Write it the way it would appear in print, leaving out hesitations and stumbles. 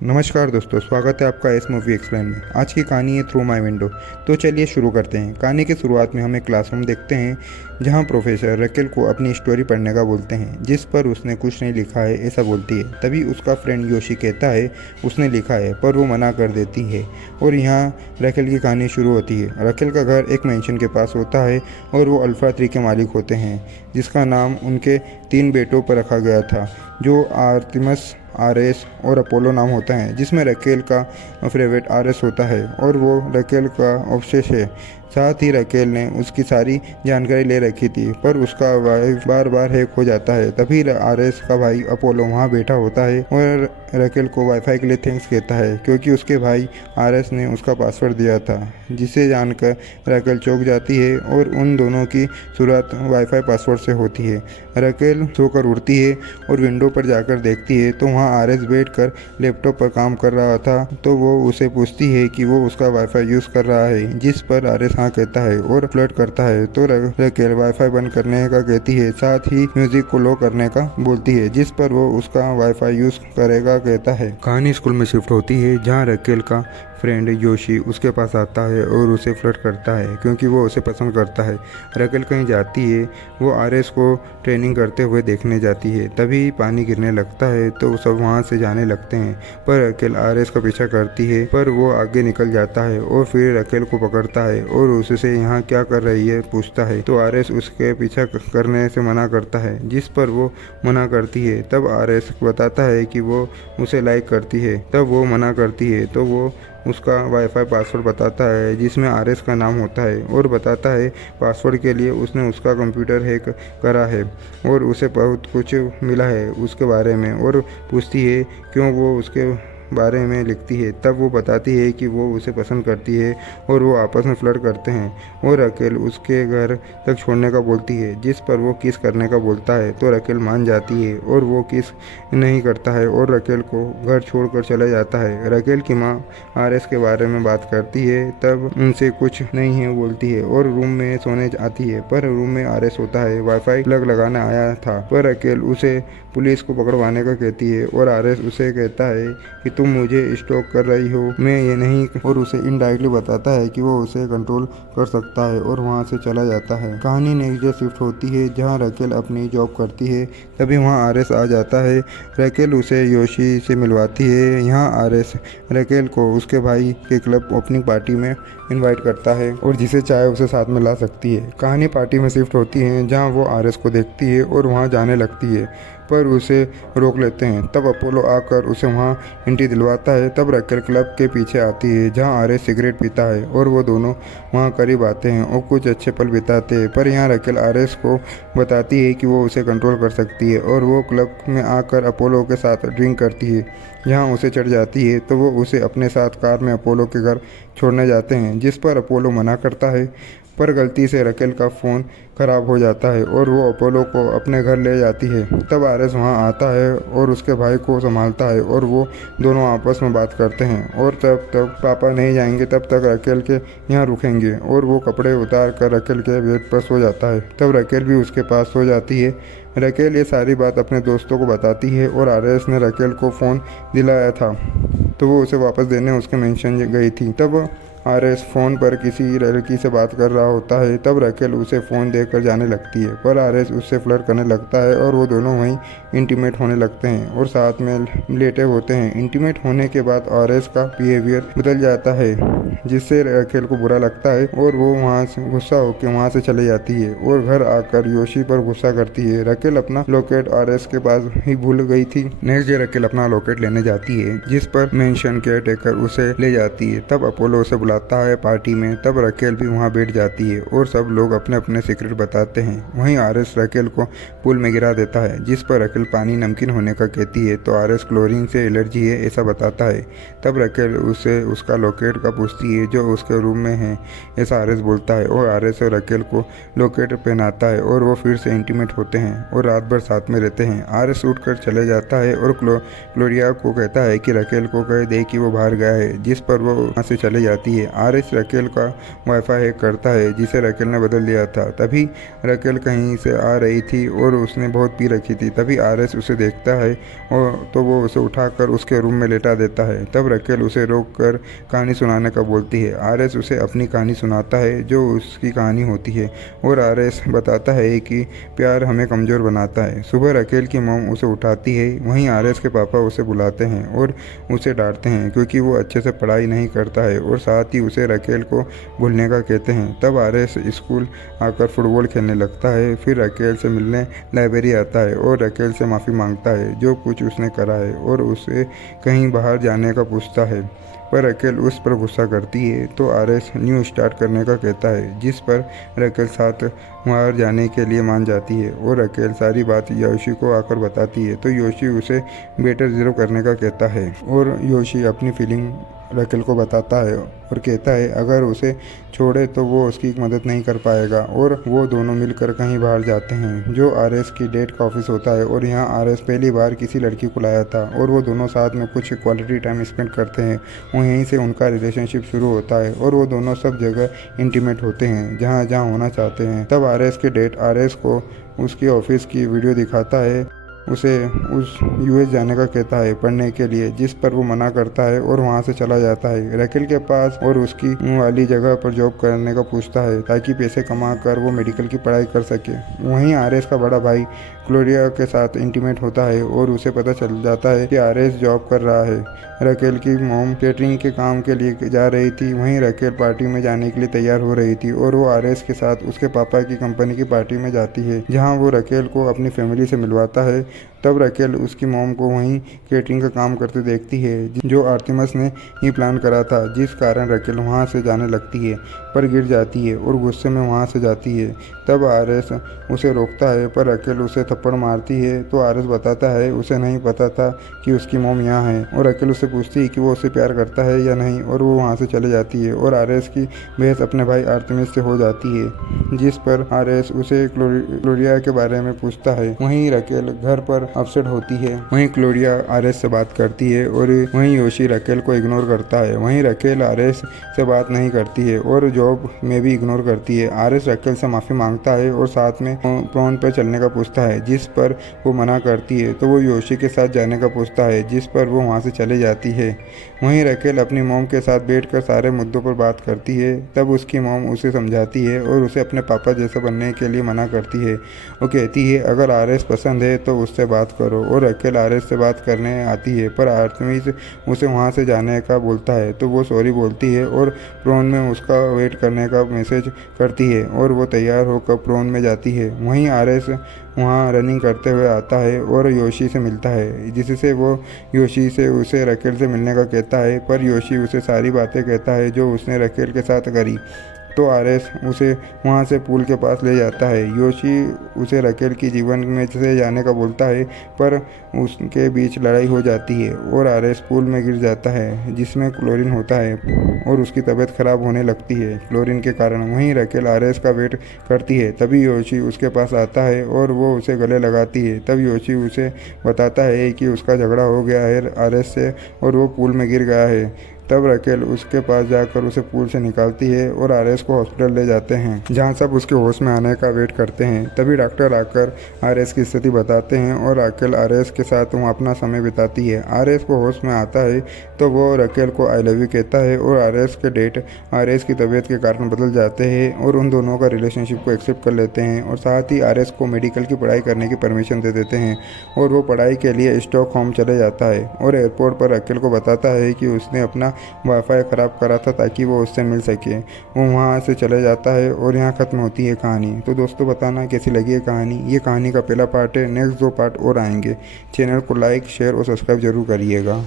नमस्कार दोस्तों, स्वागत है आपका इस मूवी एक्सप्लेन में। आज की कहानी है थ्रू माय विंडो। तो चलिए शुरू करते हैं। कहानी की शुरुआत में हम एक क्लासरूम देखते हैं जहां प्रोफेसर रकेल को अपनी स्टोरी पढ़ने का बोलते हैं, जिस पर उसने कुछ नहीं लिखा है ऐसा बोलती है। तभी उसका फ्रेंड योशी कहता है उसने लिखा है, पर वो मना कर देती है और यहाँ रकेल की कहानी शुरू होती है। रकेल का घर एक मेंशन के पास होता है और वो अल्फा 3 के मालिक होते हैं, जिसका नाम उनके 3 बेटों पर रखा गया था, जो आर्तिमस, आरएस और अपोलो नाम होता है, जिसमें रकेल का फेवरेट आरएस होता है और वो रकेल का ऑब्सेस है। साथ ही रकेल ने उसकी सारी जानकारी ले रखी थी, पर उसका वाइफ बार बार हैक हो जाता है। तभी आरएस का भाई अपोलो वहाँ बैठा होता है और रकेल को वाईफाई के लिए थैंक्स कहता है, क्योंकि उसके भाई आरएस ने उसका पासवर्ड दिया था, जिसे जानकर रकेल चौंक जाती है और उन दोनों की शुरुआत वाईफाई पासवर्ड से होती है। रकेल सोकर उठती है और विंडो पर जाकर देखती है तो वहाँ आरएस बैठकर लैपटॉप पर काम कर रहा था। तो वो उसे पूछती है कि वो उसका वाईफाई यूज़ कर रहा है, जिस पर आरएस हाँ कहता है और फ्लर्ट करता है। तो रकेल वाईफाई बंद करने का कहती है, साथ ही म्यूजिक को लो करने का बोलती है, जिस पर वो उसका वाईफाई यूज़ करेगा कहता है। कहानी स्कूल में शिफ्ट होती है, जहाँ रकेल का फ्रेंड योशी उसके पास आता है और उसे फ्लर्ट करता है, क्योंकि वो उसे पसंद करता है। रकेल कहीं जाती है, वो आरएस को ट्रेनिंग करते हुए देखने जाती है। तभी पानी गिरने लगता है तो सब वहाँ से जाने लगते हैं, पर रकेल आरएस का पीछा करती है, पर वो आगे निकल जाता है और फिर रकेल को पकड़ता है और उससे यहाँ क्या कर रही है पूछता है। तो आरएस उसके पीछा करने से मना करता है, जिस पर वो मना करती है। तब आरएस बताता है कि वो उसे लाइक करती है। तब वो मना करती है तो वो उसका वाईफाई पासवर्ड बताता है, जिसमें आरएस का नाम होता है, और बताता है पासवर्ड के लिए उसने उसका कंप्यूटर हैक करा है और उसे बहुत कुछ मिला है उसके बारे में, और पूछती है क्यों वो उसके बारे में लिखती है। तब वो बताती है कि वो उसे पसंद करती है और वो आपस में फ्लर्ट करते हैं और रकेल उसके घर तक छोड़ने का बोलती है, जिस पर वो किस करने का बोलता है। तो रकेल मान जाती है और वो किस नहीं करता है और रकेल को घर छोड़कर चला जाता है। रकेल की माँ आरएस के बारे में बात करती है, तब उनसे कुछ नहीं है बोलती है और रूम में सोने आती है, पर रूम में आरएस होता है, वाईफाई प्लग लगाने आया था। पर रकेल उसे पुलिस को पकड़वाने का कहती है और आरएस उसे कहता है कि तुम मुझे स्टॉक कर रही हो, मैं ये नहीं, और उसे इनडायरेक्टली बताता है कि वो उसे कंट्रोल कर सकता है और वहाँ से चला जाता है। कहानी नेक्स्ट डे शिफ्ट होती है, जहाँ रकेल अपनी जॉब करती है। तभी वहाँ आरएस आ जाता है। रकेल उसे योशी से मिलवाती है। यहाँ आरएस रकेल को उसके भाई के क्लब ओपनिंग पार्टी में इनवाइट करता है और जिसे चाहे उसे साथ में ला सकती है। कहानी पार्टी में शिफ्ट होती है, जहाँ वो आरएस को देखती है और वहाँ जाने लगती है, पर उसे रोक लेते हैं। तब अपोलो आकर उसे वहाँ एंट्री दिलवाता है। तब रकेल क्लब के पीछे आती है, जहाँ आरएस सिगरेट पीता है और वो दोनों वहाँ करीब आते हैं और कुछ अच्छे पल बिताते हैं। पर यहाँ रकेल आरएस को बताती है कि वो उसे कंट्रोल कर सकती है और वो क्लब में आकर अपोलो के साथ ड्रिंक करती है। यहाँ उसे चढ़ जाती है तो वो उसे अपने साथ कार में अपोलो के घर छोड़ने जाते हैं, जिस पर अपोलो मना करता है। पर गलती से रकेल का फ़ोन ख़राब हो जाता है और वो अपोलो को अपने घर ले जाती है। तब आरएस वहाँ आता है और उसके भाई को संभालता है और वो दोनों आपस में बात करते हैं, और जब तक पापा नहीं जाएंगे तब तक रकेल के यहाँ रुकेंगे, और वो कपड़े उतार कर रकेल के बेड पर सो जाता है। तब रकेल भी उसके पास सो जाती है। रकेल ये सारी बात अपने दोस्तों को बताती है और आरएस ने रकेल को फ़ोन दिलाया था, तो वो उसे वापस देने उसके मेंशन गई थी। तब आरएस फ़ोन पर किसी लड़की से बात कर रहा होता है। तब रकेल उसे फ़ोन देकर जाने लगती है, पर आरएस उससे फ्लर्ट करने लगता है और वो दोनों वहीं इंटीमेट होने लगते हैं और साथ में लेटे होते हैं। इंटीमेट होने के बाद आरएस का बिहेवियर बदल जाता है, जिससे रकेल को बुरा लगता है और वो वहाँ से गुस्सा होकर वहाँ से चले जाती है और घर आकर योशी पर गुस्सा करती है। रकेल अपना लॉकेट आरएस के पास ही भूल गई थी। नेक्स्ट डे रकेल अपना लॉकेट लेने जाती है, जिस पर मेंशन केयर टेकर उसे ले जाती है। तब अपोलो उसे बुलाता है पार्टी में। तब रकेल भी वहाँ बैठ जाती है और सब लोग अपने अपने सीक्रेट बताते हैं। वहीं आरएस रकेल को पूल में गिरा देता है, जिस पर रकेल पानी नमकीन होने का कहती है, तो आरएस क्लोरीन से एलर्जी है ऐसा बताता है। तब रकेल उसे उसका लॉकेट का पूछती होती है जो उसके रूम में है, ऐसा आरएस बोलता है और आरएस और रकेल को लोकेटर पहनाता है और वो फिर से इंटीमेट होते हैं और रात भर साथ में रहते हैं। आरएस उठ कर चले जाता है और ग्लोरिया को कहता है कि रकेल को कह दे कि वो बाहर गया है, जिस पर वो वहाँ से चले जाती है। आरएस रकेल का वाईफाई हैक करता है जिसे रकेल ने बदल दिया था। तभी रकेल कहीं से आ रही थी और उसने बहुत पी रखी थी। तभी आरएस उसे देखता है और तो वो उसे उठाकर उसके रूम में लेटा देता है। तब रकेल उसे रोक कर कहानी सुनाने का बोलती है। आरएस उसे अपनी कहानी सुनाता है जो उसकी कहानी होती है और आरएस बताता है कि प्यार हमें कमज़ोर बनाता है। सुबह रकेल की मॉम उसे उठाती है। वहीं आरएस के पापा उसे बुलाते हैं और उसे डांटते हैं क्योंकि वो अच्छे से पढ़ाई नहीं करता है और साथ ही उसे रकेल को भूलने का कहते हैं। तब आरएस स्कूल आकर फुटबॉल खेलने लगता है। फिर रकेल से मिलने लाइब्रेरी आता है और रकेल से माफ़ी मांगता है जो कुछ उसने करा है और उसे कहीं बाहर जाने का पूछता है, पर रकेल उस पर गुस्सा करती है। तो आरएस न्यू स्टार्ट करने का कहता है, जिस पर रकेल साथ बाहर जाने के लिए मान जाती है और रकेल सारी बात योशी को आकर बताती है। तो योशी उसे बेटर ज़ीरो करने का कहता है और योशी अपनी फीलिंग रकेल को बताता है और कहता है अगर उसे छोड़े तो वो उसकी मदद नहीं कर पाएगा और वो दोनों मिलकर कहीं बाहर जाते हैं जो आरएस की डेट का ऑफिस होता है। और यहाँ आरएस पहली बार किसी लड़की को लाया था और वो दोनों साथ में कुछ क्वालिटी टाइम स्पेंड करते हैं। वहीं से उनका रिलेशनशिप शुरू होता है और वो दोनों सब जगह इंटीमेट होते हैं जहाँ जहाँ होना चाहते हैं। तब आरएस के डेट आरएस को उसकी ऑफिस की वीडियो दिखाता है, उसे उस यूएस जाने का कहता है पढ़ने के लिए, जिस पर वो मना करता है और वहाँ से चला जाता है रकेल के पास और उसकी वाली जगह पर जॉब करने का पूछता है ताकि पैसे कमा कर वो मेडिकल की पढ़ाई कर सके। वहीं आरएस का बड़ा भाई ग्लोरिया के साथ इंटीमेट होता है और उसे पता चल जाता है कि आरएस जॉब कर रहा है। रकेल की मॉम कैटरिंग के काम के लिए जा रही थी। वहीं रकेल पार्टी में जाने के लिए तैयार हो रही थी और वो आरएस के साथ उसके पापा की कंपनी की पार्टी में जाती है जहाँ वो रकेल को अपनी फैमिली से मिलवाता है। तब रकेल उसकी मॉम को वहीं कैटरिंग का काम करते देखती है जो आर्तिमस ने ही प्लान करा था, जिस कारण रकेल वहाँ से जाने लगती है पर गिर जाती है और गुस्से में वहाँ से जाती है। तब आरएस उसे रोकता है पर रकेल उसे थप्पड़ मारती है। तो आरएस बताता है उसे नहीं पता था कि उसकी मॉम यहाँ है और रकेल उससे पूछती है कि वो उसे प्यार करता है या नहीं और वो वहाँ से चले जाती है और आरएस की बहस अपने भाई आर्तिमिस से हो जाती है, जिस पर आरएस उसे ग्लोरिया के बारे में पूछता है। वहीं रकेल घर पर अपसेट होती है। वहीं ग्लोरिया आरएस से बात करती है और वहीं योशी रकेल को इग्नोर करता है। वहीं रकेल आरएस से बात नहीं करती है और जॉब में भी इग्नोर करती है। आरएस रकेल से माफ़ी मांगता है और साथ में प्रॉन पर चलने का पूछता है, जिस पर वो मना करती है। तो वो योशी के साथ जाने का पूछता है, जिस पर वो वहाँ से चले जाती है। वहीं रकेल अपनी मॉम के साथ बैठकर सारे मुद्दों पर बात करती है। तब उसकी मॉम उसे समझाती है और उसे अपने पापा जैसा बनने के लिए मना करती है। वो कहती है अगर आरएस पसंद है तो उससे बात करो और रकेल आरएस से बात करने आती है पर आर्तेमिस उसे वहाँ से जाने का बोलता है। तो वो सॉरी बोलती है और प्रॉन में उसका वेट करने का मैसेज करती है और वो तैयार होकर प्रॉन में जाती है। वहीं आरएस वहाँ रनिंग करते हुए आता है और योशी से मिलता है, जिससे वो योशी से उसे रकेल से मिलने का कहता है पर योशी उसे सारी बातें कहता है जो उसने रकेल के साथ करी। तो आरएस उसे वहाँ से पूल के पास ले जाता है। योशी उसे रकेल की जीवन में से जाने का बोलता है पर उसके बीच लड़ाई हो जाती है और आरएस पूल में गिर जाता है जिसमें क्लोरीन होता है और उसकी तबीयत खराब होने लगती है क्लोरीन के कारण। वहीं रकेल आरएस का वेट करती है। तभी योशी उसके पास आता है और वो उसे गले लगाती है। तब योशी उसे बताता है कि उसका झगड़ा हो गया है आरएस से और वो पूल में गिर गया है। तब रकेल उसके पास जाकर उसे पूल से निकालती है और आरएस को हॉस्पिटल ले जाते हैं जहां सब उसके होश में आने का वेट करते हैं। तभी डॉक्टर आकर आरएस की स्थिति बताते हैं और रकेल आरएस के साथ वहाँ अपना समय बिताती है। आरएस को होश में आता है तो वो रकेल को आई लव यू कहता है और आरएस के डेट आरएस की तबीयत के कारण बदल जाते हैं और उन दोनों का रिलेशनशिप को एक्सेप्ट कर लेते हैं और साथ ही आरएस को मेडिकल की पढ़ाई करने की परमिशन दे देते हैं और वो पढ़ाई के लिए स्टॉकहोम चले जाता है और एयरपोर्ट पर रकेल को बताता है कि उसने अपना वाईफाई ख़राब करा था ताकि वो उससे मिल सके। वो वहाँ से चले जाता है और यहाँ ख़त्म होती है कहानी। तो दोस्तों बताना कैसी लगी है कहानी। ये कहानी का पहला पार्ट है, नेक्स्ट 2 पार्ट और आएंगे। चैनल को लाइक शेयर और सब्सक्राइब जरूर करिएगा।